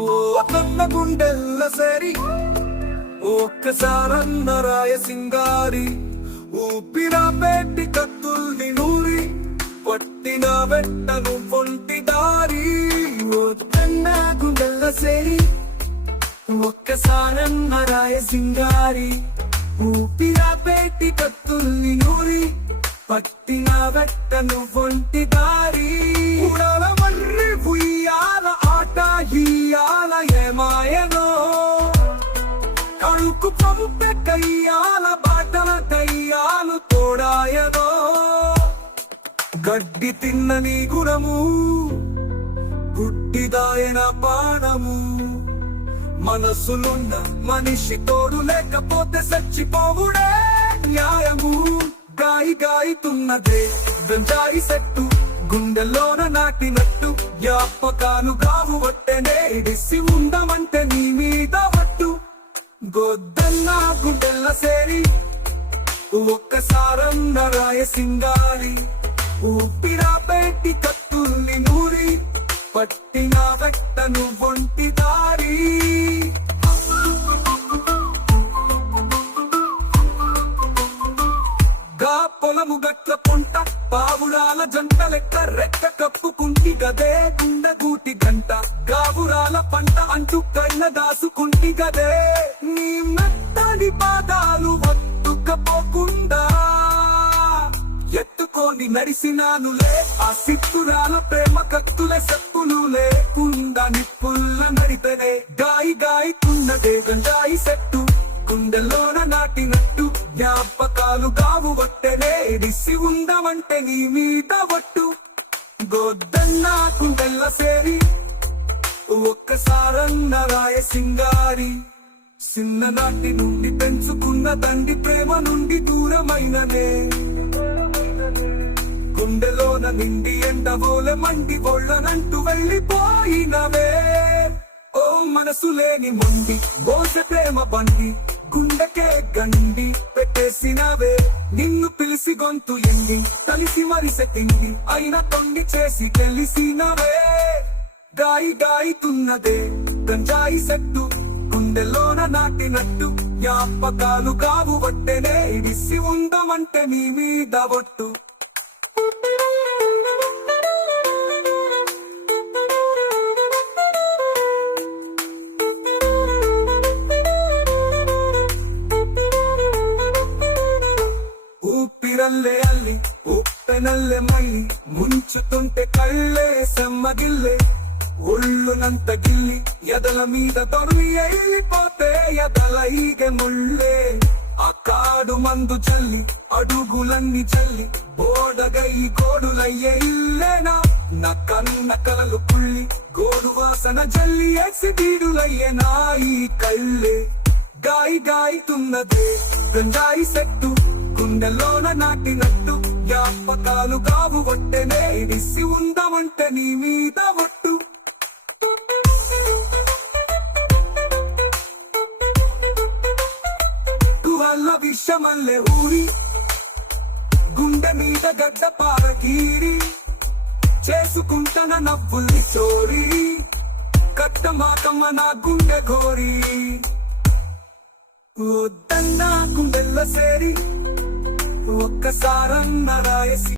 ఓ తన్న గుండెల్ల సేరి ఒక్కసారన్న రాయసింగారి ఊపిరా పెట్టి కత్తుల్ని నూరి పట్టిన వెంటను పొంటి దారి. ఓ తన్న గుండెల్ల సేరి ఒక్కసారన్న రాయసింగారి ఊపిరా పెట్టి కత్తుల్ని నూరి పట్టిన వెంటను పొంటి దారి. ఉడాల మర్రి ఉయ్యాల ఆట ఇయ్యాల ఏమాయనో కడుకు పంపె కయ్యాల బాటల దయ్యాలు తోడాయనో. గడ్డి తిన్న నీ గుణము గుడ్డిదాయన బాణము. మనసులున్న మనిషి తోడు లేకపోతే చచ్చిపోవుడే న్యాయము. గాయి గాయితున్నదే గంజాయి సెట్టు గుండెల్లోన నాటినట్టు జ్ఞాపకాలు గావు వట్టెనే ఇడిసి ఉండమంటే నీ మీద వట్టు. గొద్దన్న గుండెల్ల సేరి ఒక్కసారన్న రాయసింగారి ఊపిరా పెట్టి కత్తుల్ని నూరి పట్టిన వెట్టను ఒంటి దారి. గా పొలము గట్ల పొంట పావురాల జంట లెక్క రెక్క కప్పుకుంటి గదే గుండె గూటి గంట. గావురాల పంట అంటూ కళ్ళ దాసుకుంటి గదే నీ మెత్తని పాదాలు వత్తుకపోకుండా ఎత్తుకొని నడిసినానులే. ఆ సిత్తురాల ప్రేమ కత్తులే సెప్పులు లేకుండా నిప్పుల్ల నడిపెనే. గాయి గాయితున్నదే గంజాయి సెట్టు గుండెల్లోన నాటినట్టు జ్ఞాపకాలు గావు వట్టెనే ఇడిసి ఉండమంటే నీ మీద వట్టు. గొద్దన్న గుండెల్ల సేరి ఒక్కసారన్న రాయసింగారి చిన్ననాటి నుండి పెంచుకున్న తండ్రి ప్రేమ నుండి దూరమైననే. గుండెలోన నిండి ఎండవోలె మండి ఒళ్ళనంటూ వెళ్ళిపోయినవే. ఓ మనసు లేని మొండి బోసె ప్రేమ బండి గుండెకే గండి పెట్టేసినవే. నిన్ను పిలిసి గొంతు ఎండి కలిసి మరిసె తిండి అయినా తొండి చేసి తెలిసినవే. గాయి గాయితున్నదే గంజాయి సెట్టు గుండెలోన నాటినట్టు జ్ఞాపకాలు కావు వట్టెనే ఇడిసి ఉండమంటే నీ మీద ఒట్టు. ఊపిరల్లే అల్లి ఉప్పెనల్లే మళ్ళీ ముంచుతుంటే కళ్ళే సెమ్మగిల్లే. ఒళ్ళునంత గిల్లి ఎదల మీద తొర్లి వెళ్ళిపోతే ఎదల ఈగె ముళ్ళే. ఆ కాడు మందు చల్లి అడుగులన్నీ చల్లి బోడగై గోడులయ్యే ఇల్లేనా. నా కన్న కలలు పుల్లి గోడు వాసన జల్లి ఎక్సిడీడులయ్యే నా ఈ కళ్ళే. గాయి గాయితున్నదే గంజాయి సెట్టు గుండెల్లోన నాటినట్టు జ్ఞాపకాలు గావు వట్టెనే ఇడిసి ఉండమంటే నీ మీద ఒట్టు. వల్ల విషమల్లే ఊరి గుండె మీద గడ్డ పారగీరి చేసుకుంటన నవ్వుల్ని చోరీ కట్ట మాకమ్మ నా గుండె గోరి. వద్దన్న గుండెల్ల సేరి ఒక్కసారన్న రాయసి